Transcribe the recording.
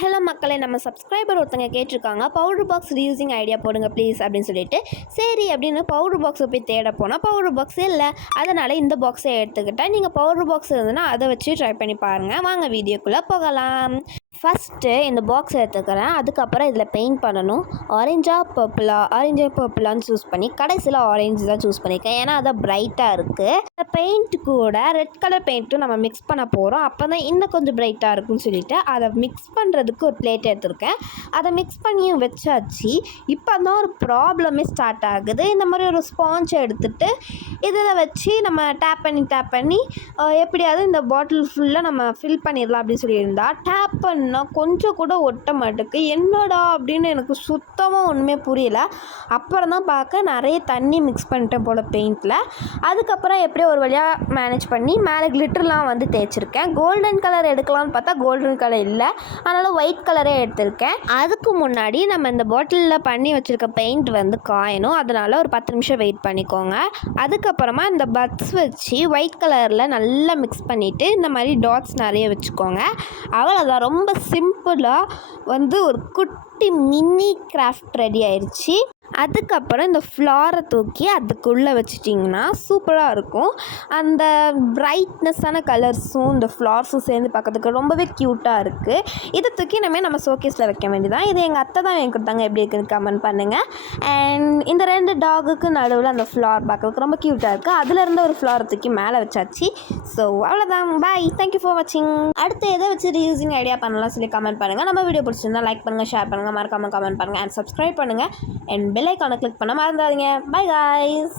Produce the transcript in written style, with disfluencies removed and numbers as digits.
Hello மக்களே, நம்ம subscriber ஒருத்தங்க கேட்டிருக்காங்க, பவுடர் பாக்ஸ் ரீயூசிங் ஐடியா போடுங்க ப்ளீஸ் அப்படின்னு சொல்லிட்டு. சரி அப்படின்னு பவுடர் பாக்ஸை போய் தேட போனால் பவுடர் பாக்ஸே இல்லை. அதனால் இந்த பாக்ஸை எடுத்துக்கிட்டேன். நீங்கள் பவுடர் பாக்ஸ் இருந்ததுன்னா அதை வச்சு ட்ரை பண்ணி பாருங்கள். வாங்க வீடியோக்குள்ளே போகலாம். ஃபஸ்ட்டு இந்த பாக்ஸ் எடுத்துக்கிறேன். அதுக்கப்புறம் இதில் பெயிண்ட் பண்ணணும். ஆரஞ்சா பர்பிளான்னு சூஸ் பண்ணி கடைசியில் ஆரஞ்சு தான் சூஸ் பண்ணியிருக்கேன். ஏன்னா அதை பிரைட்டாக இருக்குது. இந்த பெயிண்ட் கூட ரெட் கலர் பெயிண்ட்டும் நம்ம மிக்ஸ் பண்ண போகிறோம். அப்போ தான் இன்னும் கொஞ்சம் பிரைட்டாக இருக்குன்னு சொல்லிட்டு அதை மிக்ஸ் பண்ணுறதுக்கு ஒரு பிளேட் எடுத்திருக்கேன். அதை மிக்ஸ் பண்ணியும் வச்சாச்சு. இப்போ தான் ஒரு ப்ராப்ளமே ஸ்டார்ட் ஆகுது. இந்த மாதிரி ஒரு ஸ்பாஞ்சை எடுத்துகிட்டு இதில் வச்சு நம்ம டேப் பண்ணி எப்படியாவது இந்த பாட்டில் ஃபுல்லாக நம்ம ஃபில் பண்ணிடலாம் அப்படின்னு சொல்லியிருந்தா, டேப் பண்ணால் கொஞ்சம் கூட ஒட்ட மாட்டேக்கு. என்னடா அப்படின்னு எனக்கு சுத்தமாக ஒன்றுமே புரியல. அப்புறம் தான் பார்க்க நிறைய தண்ணி மிக்ஸ் பண்ணிட்டேன் போல் பெயிண்டில். அதுக்கப்புறம் எப்படியோ ஒரு வழியாக மேனேஜ் பண்ணி மேலே கிளிட்டர்லாம் வந்து தேய்ச்சிருக்கேன். கோல்டன் கலர் எடுக்கலாம்னு பார்த்தா கோல்டன் கலர் இல்லை. அதனால் ஒயிட் கலரே எடுத்திருக்கேன். அதுக்கு முன்னாடி நம்ம இந்த பாட்டிலில் பண்ணி வச்சுருக்க பெயிண்ட் வந்து காயணும். அதனால் ஒரு 10 நிமிஷம் வெயிட் பண்ணிக்கோங்க. அதுக்கப்புறமா இந்த பட்ஸ் வச்சு ஒயிட் கலரில் நல்லா மிக்ஸ் பண்ணிவிட்டு இந்த மாதிரி டாட்ஸ் நிறைய வச்சுக்கோங்க. அவ்வளோதான். ரொம்ப சிம்பிளாக வந்து ஒரு குட்டி மினி கிராஃப்ட் ரெடி ஆயிடுச்சு. அதுக்கப்புறம் இந்த ஃப்ளாரை தூக்கி அதுக்குள்ளே வச்சிட்டிங்கன்னா சூப்பராக இருக்கும். அந்த பிரைட்னஸான கலர்ஸும் இந்த ஃப்ளார்ஸும் சேர்ந்து பார்க்கறதுக்கு ரொம்பவே க்யூட்டாக இருக்குது. இதை தூக்கி நம்ம ஷோகேஸில் வைக்க வேண்டியதான். இது எங்கள் அத்தை தான் எனக்கு கொடுத்தாங்க. எப்படி இருக்குன்னு கமெண்ட் பண்ணுங்கள். அண்ட் இந்த 2 டாகுக்கு நடுவில் அந்த ஃப்ளார் பார்க்கறதுக்கு ரொம்ப க்யூட்டாக இருக்குது. அதிலேருந்து ஒரு ஃப்ளாரை தூக்கி மேலே வச்சாச்சு. ஸோ அவ்வளோதான். பாய். தேங்க்யூ ஃபார் வாட்சிங். அடுத்து எதை வச்சு ரீயூசிங் ஐடியா பண்ணலாம் சொல்லி கமெண்ட் பண்ணுங்கள். நம்ம வீடியோ பிடிச்சிருந்தா லைக் பண்ணுங்கள், ஷேர் பண்ணுங்கள், மறக்காமல் கமெண்ட் பண்ணுங்கள் அண்ட் சப்ஸ்கிரைப் பண்ணுங்கள். அண்ட் பெல் ஐகானை கிளிக் பண்ண மறந்துடாதீங்க. By guys.